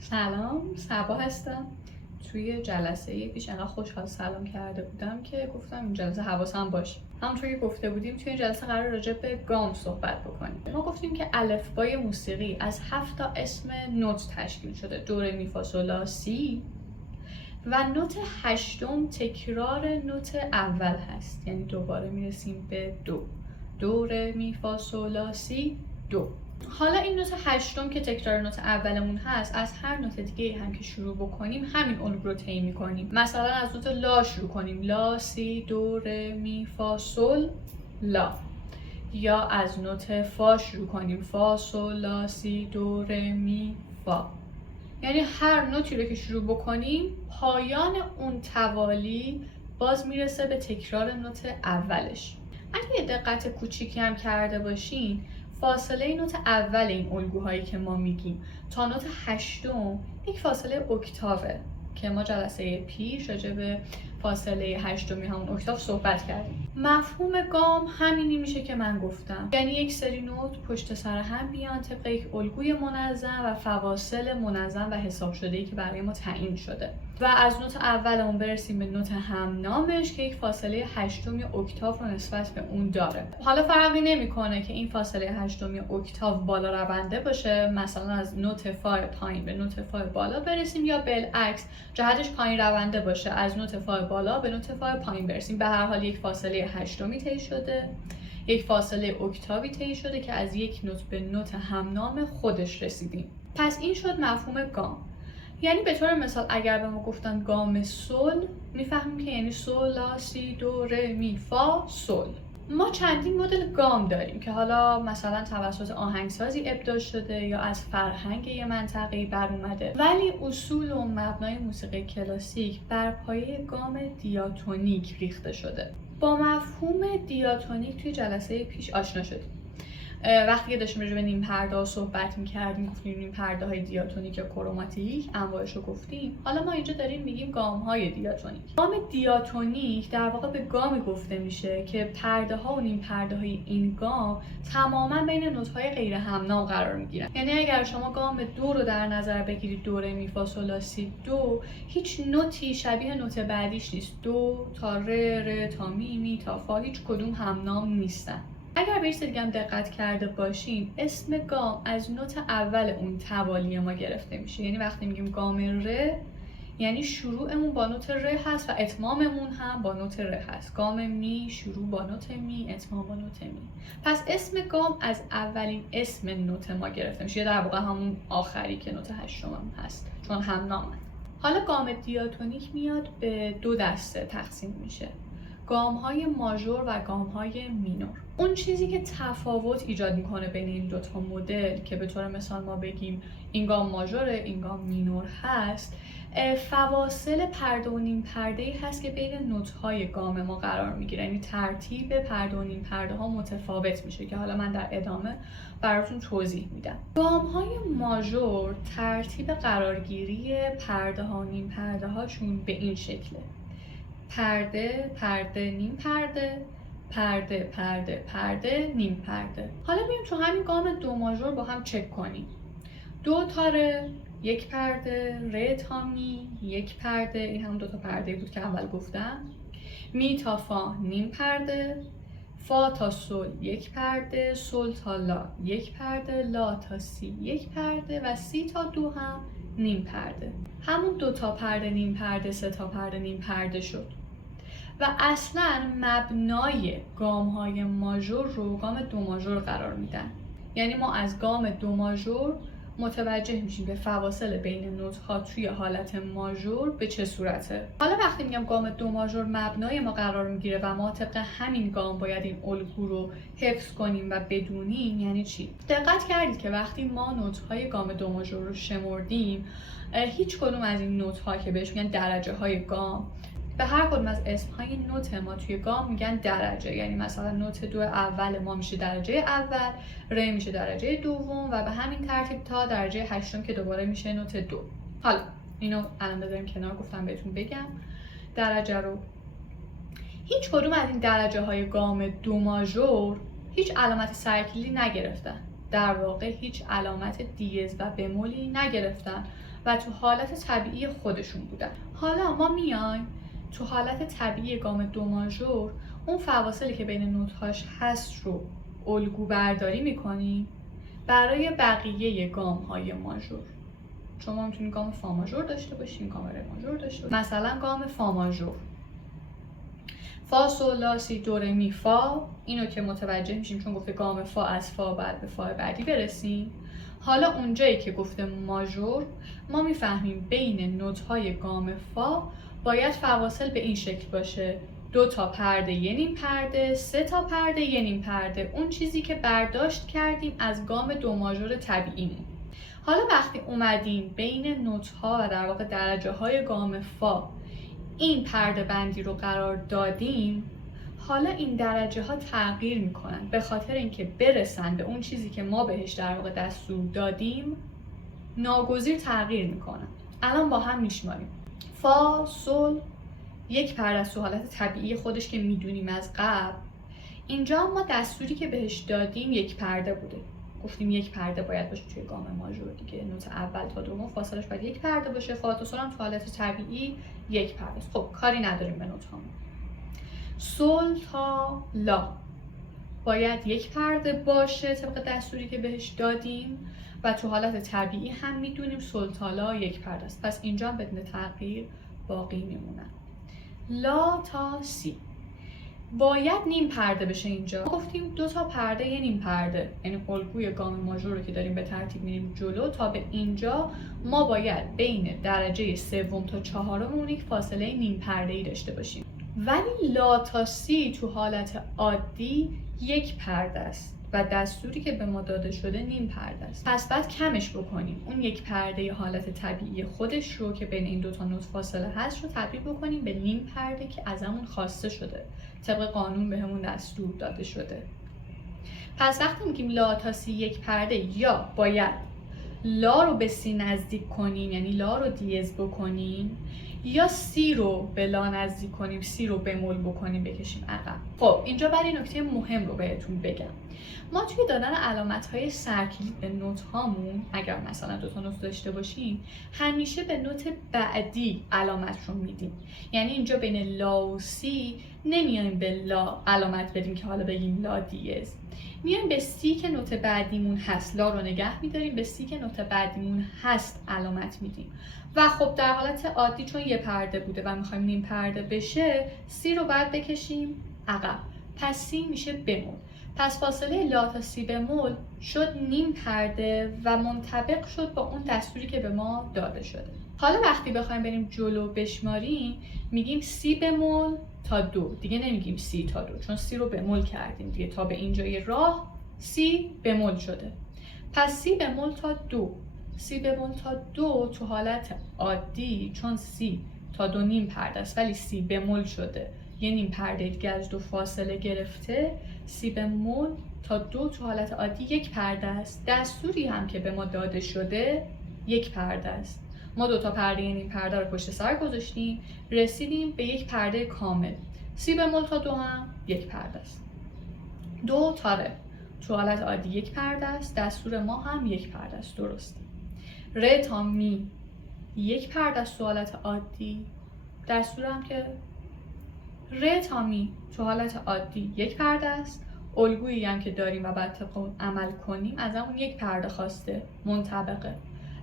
سلام، صبا هستم. توی جلسه پیش انقدر خوشحال سلام کرده بودم که گفتم این جلسه حواسم باشه. همونطور که گفته بودیم توی این جلسه قرار راجع به گام صحبت بکنیم. ما گفتیم که الفبای موسیقی از 7 تا اسم نوت تشکیل شده: دو ره می فا صل لا سی، و نوت هشتم تکرار نوت اول هست، یعنی دوباره میرسیم به دو. دو ره می فا صل لا سی دو. حالا این نوت هشتم که تکرار نوت اولمون هست، از هر نوت دیگه هم که شروع بکنیم همین الگو رو طی می‌کنیم. مثلا از نوت لا شروع کنیم: لا سی دو ره می فا صل لا، یا از نوت فا شروع کنیم: فا صل لا سی دو ره می فا. یعنی هر نوتی رو که شروع بکنیم پایان اون توالی باز میرسه به تکرار نوت اولش. اگه دقت کوچیکی هم کرده باشین، فاصله نوت اول این الگوهایی که ما میگیم تا نوت هشتم یک فاصله اکتاوه که ما جلسه پیش راجع به فاصله هشتمی همون اکتاو صحبت کردیم. مفهوم گام همینی میشه که من گفتم، یعنی یک سری نوت پشت سر هم بیان طبق یک الگوی منظم و فواصل منظم و حساب شده‌ای که برای ما تعیین شده، و از نوت اولمون برسیم به نوت همنامش که یک فاصله هشتمی اکتاو رو نسبت به اون داره. حالا فرقی نمیکنه که این فاصله هشتمی اکتاو بالا رونده باشه، مثلا از نوت فا پایین به نوت فا بالا برسیم، یا بالعکس جهتش پایین رونده باشه، از نوت فا بالا به نوت فا پایین برسیم. به هر حال یک فاصله هشتمی طی شده، یک فاصله اکتاوی طی شده که از یک نوت به نوت همنام خودش رسیدیم. پس این شد مفهوم گام. یعنی به طور مثال اگر به ما گفتن گام سل، میفهمیم که یعنی سل لا سی دو ره می فا صل. ما چندین مدل گام داریم که حالا مثلا توسط آهنگسازی ابداع شده یا از فرهنگ یه منطقه‌ای بر اومده، ولی اصول و مبنای موسیقی کلاسیک بر پایه گام دیاتونیک ریخته شده. با مفهوم دیاتونیک توی جلسه پیش آشنا شدیم. وقتی که داشتیم راجع به نیم پرده صحبت می‌کردیم، گفتیم نیم پرده‌های دیاتونیک یا کروماتیک، انواعش رو گفتیم. حالا ما اینجا داریم میگیم گام‌های دیاتونیک. گام دیاتونیک در واقع به گامی گفته میشه که پرده‌ها و نیم پرده‌های این گام تماماً بین نوت‌های غیر همنام قرار می‌گیرن. یعنی اگر شما گام دو رو در نظر بگیرید، دو ره می فا صل لا سی دو، هیچ نوتی شبیه نوت بعدیش نیست. دو تا ره تا می تا فا، هیچ کدوم همنام نیستن. اگر به این دیگه هم دقت کرده باشین، اسم گام از نوت اول اون توالی ما گرفته میشه. یعنی وقتی میگیم گام ره، یعنی شروعمون با نوت ره هست و اتماممون هم با نوت ره هست. گام می شروع با نوت می، اتمام با نوت می. پس اسم گام از اولین اسم نوت ما گرفته میشه، در واقع همون آخری که نوت هشتم هست، چون همنامه. حالا گام دیاتونیک میاد به دو دسته تقسیم میشه: گام‌های ماژور و گام‌های مینور. اون چیزی که تفاوت ایجاد میکنه بین این دوتا مدل که به طور مثال ما بگیم این گام ماژوره این گام مینور هست، فواصل پرده و نیم پرده‌ای هست که بین نوت‌های گام ما قرار میگیره. یعنی ترتیب پرده و نیم پرده ها متفاوت میشه که حالا من در ادامه براتون توضیح میدم. گام‌های ماژور ترتیب قرارگیری پرده ها و نیم پرده هاشون به این شکله: پرده پرده نیم پرده، پرده پرده پرده نیم پرده. حالا بیایم تو همین گام دو ماژور با هم چک کنیم. دو تا ره، یک پرده، ره تا می، یک پرده، این هم دو تا پرده بود که اول گفتم. می تا فا نیم پرده، فا تا صل یک پرده، صل تا لا یک پرده، لا تا سی یک پرده و سی تا دو هم نیم پرده. همون دو تا پرده نیم پرده، سه تا پرده نیم پرده شد. و اصلا مبنای گام‌های ماژور رو گام دو ماژور قرار میدن. یعنی ما از گام دو ماژور متوجه میشیم به فواصل بین نوت‌ها توی حالت ماژور به چه صورته. حالا وقتی میگم گام دو ماژور مبنای ما قرار میگیره و ما طبق همین گام باید این الگو رو حفظ کنیم و بدونیم، یعنی چی؟ دقت کردید که وقتی ما نوت‌های گام دو ماژور رو شمردیم، هیچ کدوم از این نوت‌ها که بهش میگن درجه‌های گام، به هر کدوم از اسمهای نوت ما توی گام میگن درجه. یعنی مثلا نوت دو اول ما میشه درجه اول، ره میشه درجه دوم و به همین ترتیب تا درجه هشتم که دوباره میشه نوت دو. حالا اینو الان بذاریم کنار، گفتم بهتون بگم درجه رو. هیچ کدوم از این درجه های گام دو ماژور هیچ علامت سرکلی نگرفتن، در واقع هیچ علامت دیز و بمولی نگرفتن و تو حالت طبیعی خودشون بودن. حالا ما میایم تو حالت طبیعی گام دو ماژور اون فواصلی که بین نوت‌هاش هست رو الگو برداری میکنیم برای بقیه گام‌های ماژور. چون ما میتونیم گام فا ماژور داشته باشیم، گام ره ماژور داشته باشیم. مثلا گام فا ماژور، فا سول لا سی دو ره می فا، اینو که متوجه میشیم چون گفته گام فا از فا بعد به فا بعدی برسیم. حالا اونجایی که گفته ماژور ما میفهمیم بین نوت‌های گام فا باید فواصل به این شکل باشه: 2 تا پرده یه نیم پرده، 3 تا پرده یه نیم پرده، اون چیزی که برداشت کردیم از گام دو ماژور طبیعیمون. حالا وقتی اومدیم بین نوت‌ها و در واقع درجه‌های گام فا این پرده بندی رو قرار دادیم، حالا این درجه ها تغییر میکنن به خاطر اینکه برسن به اون چیزی که ما بهش در واقع دستور دادیم، ناگزیر تغییر میکنن. الان با هم میشماریم: فا سول یک پرده از تو حالت طبیعی خودش که میدونیم از قبل. اینجا ما دستوری که بهش دادیم یک پرده بوده، گفتیم یک پرده باید باشه توی گام ماژور دیگه، نوت اول تا دوم فاصلش باید یک پرده باشه. فا تا سول هم تو حالت طبیعی یک پرده. خب کاری نداریم به نوت هامون. سول تا لا باید یک پرده باشه طبق دستوری که بهش دادیم و تو حالت طبیعی هم میدونیم سول تا لا یک پرده است، پس اینجا هم بدون تغییر باقی میمونن. لا تا سی باید نیم پرده بشه. اینجا گفتیم 2 تا پرده یه نیم پرده، یعنی الگوی گام ماژور رو که داریم به ترتیب میریم جلو تا به اینجا ما باید بین درجه سوم تا چهارم یک فاصله نیم پرده‌ای داشته باشیم. ولی لا تا سی تو حالت عادی یک پرده است و دستوری که به ما داده شده نیم پرده است، پس باید کمش بکنیم. اون یک پرده حالت طبیعی خودش رو که بین این 2 تا نوت فاصله هست رو تبدیل بکنیم به نیم پرده که ازمون خواسته شده، طبق قانون بهمون دستور داده شده. پس وقتی میگیم لا تا سی یک پرده، یا باید لا رو به سی نزدیک کنیم، یعنی لا رو دیز بکنیم، یا سی رو به لا نزدیک کنیم، سی رو بمول بکنیم بکشیم عقب. خب اینجا برای نکته مهم رو بهتون بگم. ما توی دادن علامت‌های سرکلید به نوت هامون، اگر مثلا 2 تا نوت داشته باشیم، همیشه به نوت بعدی علامت رو میدیم. یعنی اینجا بین لا و سی نمیایم به لا علامت بدیم که حالا بگیم لا دیز، میایم به سی که نوت بعدیمون هست لا رو نگه میداریم، به سی که نوت بعدیمون هست علامت میدیم. و خب در حالت عادی چون یه پرده بوده و میخوایم نیم پرده بشه، سی رو باید بکشیم عقب، پس سی میشه بمول. پس فاصله لا تا سی بمول شد نیم پرده و منطبق شد با اون دستوری که به ما داده شده. حالا وقتی بخوایم بریم جلو بشماریم میگیم سی بمول تا 2، دیگه نمیگیم سی تا 2 چون سی رو بمول کردیم دیگه. تا به اینجای راه سی بمول شده، پس سی بمول تا 2. سی بمول تا 2 تو حالت عادی چون سی تا 2 نیم پرده است ولی سی بمول شده، یه نیم پرده دیگه از 2 فاصله گرفته، سی بمول تا 2 تو حالت عادی یک پرده است. دستوری هم که به ما داده شده یک پرده است. ما 2 تا پرده یه نیم پرده رو پشت سر گذاشتیم، رسیدیم به یک پرده کامل. سی بمول تا 2 هم یک پرده است. 2 تا ره تو حالت عادی یک پرده است، دستور ما هم یک پرده است، درست. ره تا می یک پرده است تو حالت عادی، دستور هم که ره تا می تو حالت عادی یک پرده است. الگویی هم که داریم و باید طبق اون عمل کنیم از همون یک پرده خواسته، منطبقه.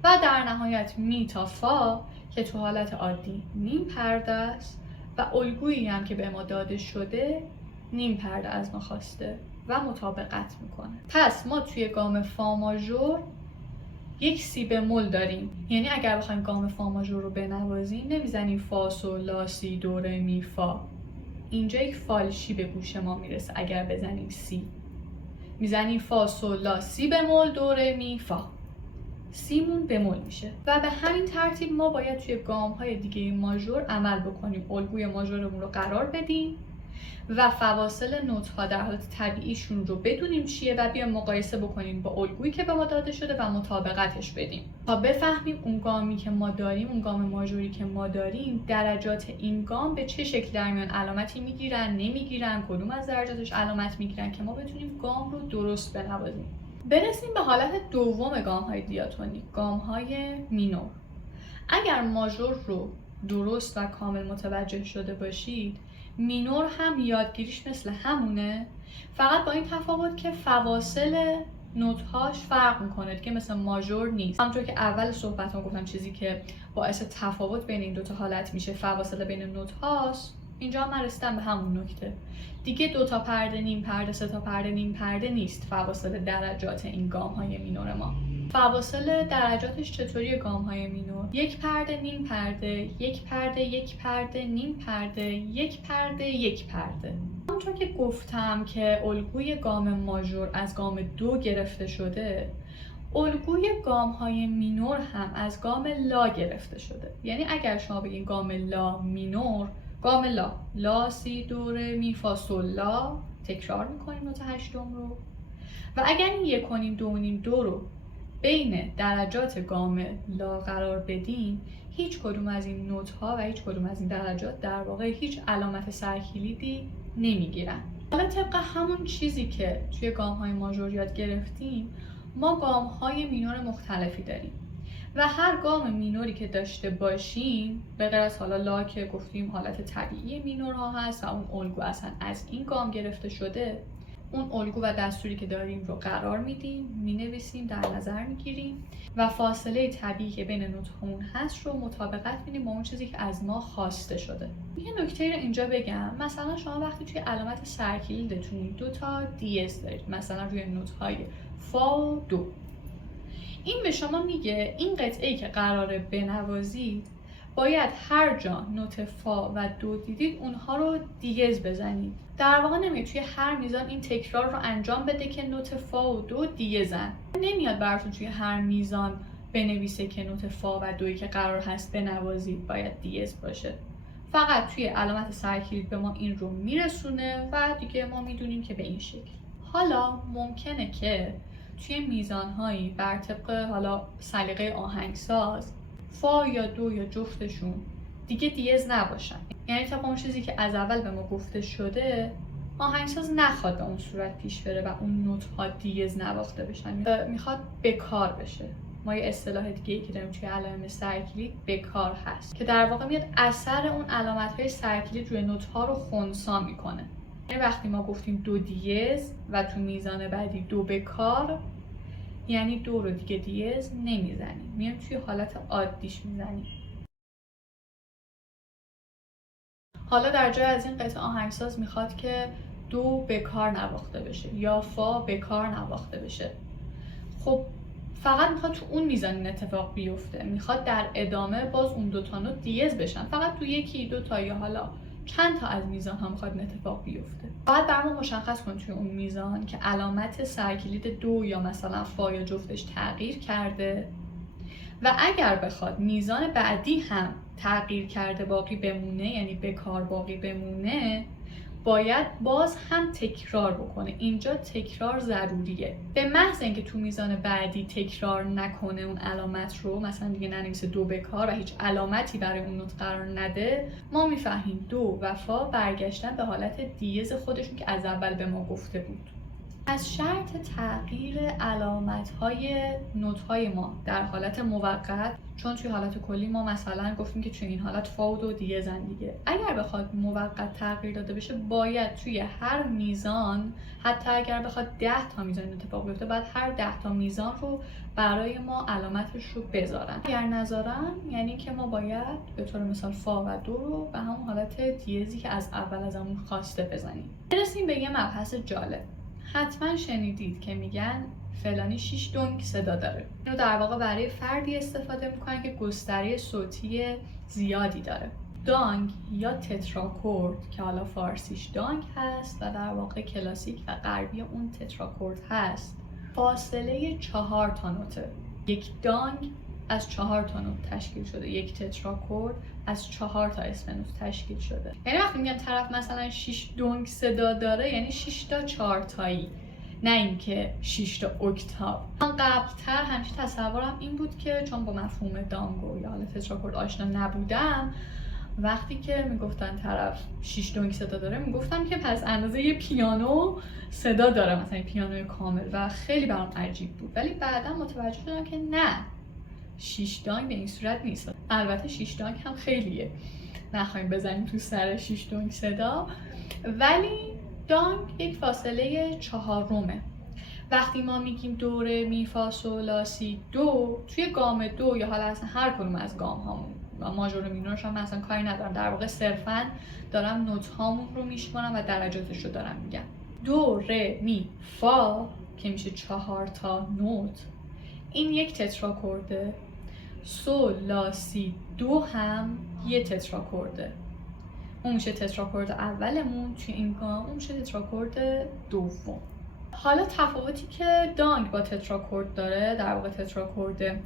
و در نهایت می تا فا که تو حالت عادی نیم پرده است و الگویی هم که به ما داده شده نیم پرده از ما خواسته و مطابقت میکنه. پس ما توی گام فا ماژور یک سی بمول داریم، یعنی اگر بخوایم گام فا ماژور رو بنوازیم نمیزنیم فا سول لا سی دو ره می فا. اینجا یک فالشی به گوش ما میرسه. اگر بزنیم سی میزنیم فا سول لا سی بمول دو ره می فا، سیمون بمول میشه. و به همین ترتیب ما باید توی گام های دیگه ماژور عمل بکنیم، الگوی ماژورمون رو قرار بدیم و فواصل نوت ها در حالت طبیعیشون رو بدونیم چیه و بیایم مقایسه بکنیم با الگویی که به ما داده شده و مطابقتش بدیم تا بفهمیم اون گامی که ما داریم، اون گام ماژوری که ما داریم، درجات این گام به چه شکل در میان، علامتی میگیرن نمیگیرن، کدوم از درجاتش علامت میگیرن که ما بتونیم گام رو درست بنوازیم. برسیم به حالت دوم گام های دیاتونیک، گام های مینور. اگر ماژور رو درست و کامل متوجه شده باشید، مینور هم یادگیریش مثل همونه، فقط با این تفاوت که فواصل نوت‌هاش فرق میکنه که مثل ماژور نیست. همونطور که اول صحبتم گفتم چیزی که باعث تفاوت بین این دوتا حالت میشه فواصل بین نوت‌هاست. اینجا من رسیدم به همون نکته دیگه. 2 تا پرده، نیم پرده، 3 تا پرده، نیم پرده نیست فواصل درجات این گام‌های مینور ما. فواصل درجاتش چطوریه گام‌های مینور؟ 1 پرده، نیم پرده، 1 پرده، 1 پرده، نیم پرده، 1 پرده، 1 پرده. همونطور که گفتم که الگوی گام ماژور از گام دو گرفته شده، الگوی گام‌های مینور هم از گام لا گرفته شده. یعنی اگر شما بگین گام لا مینور، گام لا سی دو ره می فا سل لا، تکرار میکنیم نوت هشتم رو، و اگر این 1 و نیم 2 و نیم 2 رو بین درجات گام لا قرار بدیم، هیچ کدوم از این نوت ها و هیچ کدوم از این درجات در واقع هیچ علامت سرکلیدی نمیگیرن. حالا طبق همون چیزی که توی گام های ماژور یاد گرفتیم، ما گام های مینور مختلفی داریم و هر گام مینوری که داشته باشیم، به غیر از حالا لا که گفتیم حالت طبیعی مینورها هست و اون الگو اصلا از این گام گرفته شده، اون الگو و دستوری که داریم رو قرار میدیم، مینویسیم، در نظر میگیریم و فاصله طبیعی که بین نوت‌هامون هست رو مطابقت میدیم با اون چیزی که از ما خواسته شده. یه نکته رو اینجا بگم، مثلا شما وقتی توی علامت سرکلیدتون 2 تا دیز دارید، مثلا روی نوت‌های فا و دو، این به شما میگه این قطعه‌ای که قراره بنوازید باید هر جا نوت فا و دو دیدید اونها رو دیز بزنید. در واقع نمیاد توی هر میزان این تکرار رو انجام بده که نوت فا و دو دیزن. نمیاد براتون توی هر میزان بنویسه که نوت فا و دویی که قرار هست بنوازید باید دیز باشه. فقط توی علامت سرکلید به ما این رو میرسونه و دیگه ما میدونیم که به این شکل. حالا ممکنه که توی میزان‌هایی بر طبق حالا سلیقه آهنگساز فا یا دو یا جفتشون دیگه دیز نباشن، یعنی طبق اون چیزی که از اول به ما گفته شده آهنگساز نخواد به اون صورت پیش بره و اون نوت‌ها دیز نواخته بشن، میخواد بکار بشه. ما یه اصطلاح دیگه‌ای که داریم توی علائم سرکلید بکار هست که در واقع میاد اثر اون علامت‌های سرکلید روی نوت‌ها رو خنثی میکنه. یعنی وقتی ما گفتیم دو دیز و تو میزان بعدی دو بکار، یعنی دو رو دیگه دیز نمیزنیم، میایم توی حالت عادیش میزنیم. حالا در جای از این قطعه آهنگساز میخواد که دو بکار نواخته بشه یا فا بکار نواخته بشه. خب فقط میخواد تو اون میزان این اتفاق بیفته، میخواد در ادامه باز اون دوتا نوت دیز بشن، فقط تو یکی دو تا یا حالا چند تا از میزان ها میخواد این اتفاق بیفته. باید برامون مشخص کن توی اون میزان که علامت سرکلید دو یا مثلا فا یا جفتش تغییر کرده و اگر بخواد میزان بعدی هم تغییر کرده باقی بمونه، یعنی بکار باقی بمونه، باید باز هم تکرار بکنه. اینجا تکرار ضروریه. به محض اینکه تو میزان بعدی تکرار نکنه اون علامت رو، مثلا دیگه ننویسه دو بکار و هیچ علامتی برای اون نوت قرار نده، ما میفهمیم دو و فا برگشتن به حالت دیز خودشون که از اول به ما گفته بود. از شرط تغییر علامت‌های نوت‌های ما در حالت موقت، چون توی حالت کلی ما مثلا گفتیم که توی این حالت فا و دو دیزن دیگه، اگر بخواد موقت تغییر داده بشه باید توی هر میزان، حتی اگر بخواد 10 تا میزان اتفاق بیفته، باید هر 10 تا میزان رو برای ما علامتش رو بذارن. اگر نذارن یعنی که ما باید به طور مثال فا و دو رو به همون حالت دیزی که از اول ازمون خواسته بزنیم. برسیم به یه مبحث جالب. حتما شنیدید که میگن فلانی 6 دنگ صدا داره. اینو در واقع برای فردی استفاده میکنن که گستره صوتی زیادی داره. دانگ یا تتراکورد که حالا فارسیش دانگ هست و در واقع کلاسیک و غربی اون تتراکورد هست، فاصله 4 تا نوته. یک دانگ از 4 تا نوت تشکیل شده، یک تتراکورد از 4 تا اسم نوت تشکیل شده. یعنی وقتی میگن طرف مثلا 6 دونگ صدا داره، یعنی 6 تا 4 تایی، نه اینکه 6 تا اکتاو. من قبلتر همیشه تصورم این بود که چون با مفهوم دانگو یا حالا تتراکورد آشنا نبودم، وقتی که میگفتن طرف 6 دونگ صدا داره میگفتم که پس اندازه یه پیانو صدا داره، مثلا پیانوی کامل، و خیلی برام عجیب بود. ولی بعدا متوجه شدم که نه، 6 دانگ به این صورت نیست. البته 6 دانگ هم خیلیه، نخواهیم بزنیم تو سر 6 دانگ صدا، ولی دانگ یک فاصله 4. وقتی ما میگیم دو ره می فا سول لا سی دو، توی گام دو یا حالا اصلا هر کدوم از گام هامون و ماژور و مینورش هم مثلا کاری ندارم، در واقع صرفا دارم نوت هامون رو میشمارم و درجاتش رو دارم میگم. دو ره می فا که میشه 4 تا نوت، این یک تتراکورده. سول لا سی دو هم یه تتراکورده، اون میشه تتراکورد اولمون توی این گام، اون میشه تتراکورد دوم. حالا تفاوتی که دانگ با تتراکورد داره، در واقع تتراکورد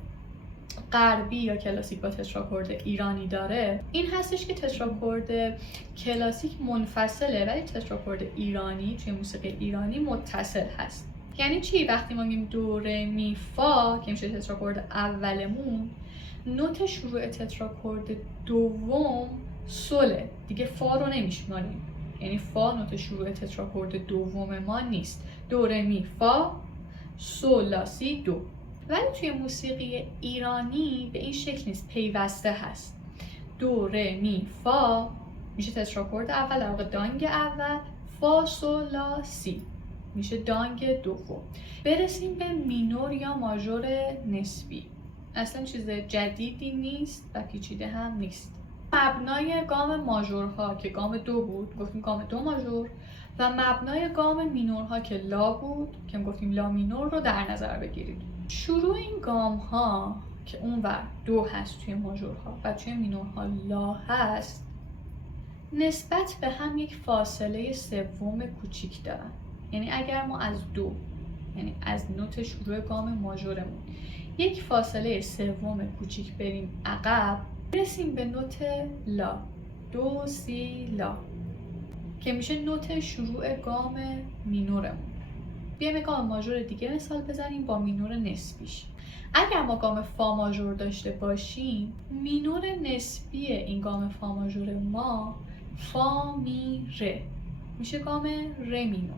غربی یا کلاسیک با تتراکورد ایرانی داره، این هستش که تتراکورد کلاسیک منفصله ولی تتراکورد ایرانی توی موسیقی ایرانی متصل هست. یعنی چی؟ وقتی ما میگیم دو ره می فا که میشه تتراکورد اولمون، نوت شروع تتراکورد دوم سوله، دیگه فا رو نمیشماریم، یعنی فا نوت شروع تتراکورد دوم ما نیست. دو ره می فا سول لا سی دو. ولی توی موسیقی ایرانی به این شکل نیست، پیوسته هست. دو ره می فا میشه تتراکورد اول، در واقع دانگ اول، فا سول لا سی میشه دانگ دوم. برسیم به مینور یا ماژور نسبی. اصلا چیز جدیدی نیست و پیچیده هم نیست. مبنای گام ماژورها که گام دو بود گفتیم گام دو ماژور، و مبنای گام مینورها که لا بود که گفتیم لا مینور رو در نظر بگیرید. شروع این گام ها که اونور دو هست توی ماژورها و توی مینورها لا هست، نسبت به هم یک فاصله سوم کوچیک دارن. یعنی اگر ما از دو، یعنی از نوت شروع گام ماژورمون یک فاصله سوم کوچیک بریم عقب، برسیم به نوت لا، دو سی لا که میشه نوت شروع گام مینورمون. بیایم گام ماژور دیگه مثال بزنیم با مینور نسبیش. اگر ما گام فا ماژور داشته باشیم، مینور نسبی این گام فا ماژور ما فا می ره میشه گام ره مینور.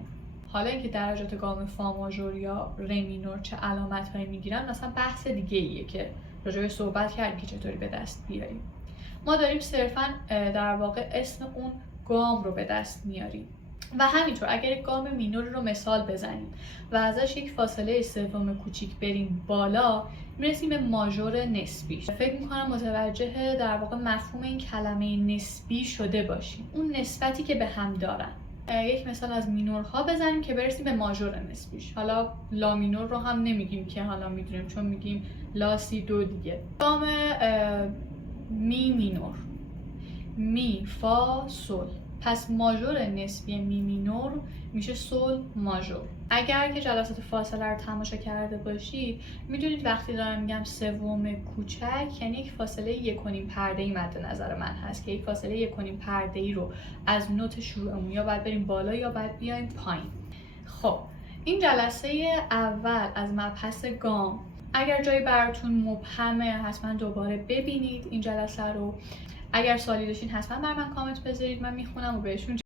حالا اینکه درجات گام فا ماژور یا ره مینور چه علامت‌هایی میگیرن مثلا بحث دیگه ایه که راجع به صحبت کردیم که چطوری به دست بیاریم. ما داریم صرفاً در واقع اسم اون گام رو به دست میاریم. و همینطور اگر یک گام مینور رو مثال بزنیم و ازش یک فاصله سوم کوچیک بریم بالا، میرسیم به ماژور نسبیش. فکر میکنم متوجه در واقع مفهوم این کلمه نسبی شده باشیم، اون نسبتی که به هم دارن. یک مثال از مینورها بزنیم که برسیم به ماژور نسبیش. حالا لا مینور رو هم نمیگیم که حالا میدونیم، چون میگیم لا سی دو دیگه. گام می مینور، می فا سول، پس ماژور نسبی می مینور میشه سول ماژور. اگر که جلسات فاصله رو تماشا کرده باشید میدونید وقتی دارم میگم سوم کوچک یعنی یک فاصله 1.5 پرده‌ای مد نظر من هست که یک فاصله 1.5 پرده‌ای رو از نوت شروعمون یا باید بریم بالا یا باید بیایم پایین. خب این جلسه اول از مبحث گام. اگر جایی براتون مبهمه حتما دوباره ببینید این جلسه رو. اگر سوالی داشتین حتما بر من کامنت بذارید، من میخونم و بهشون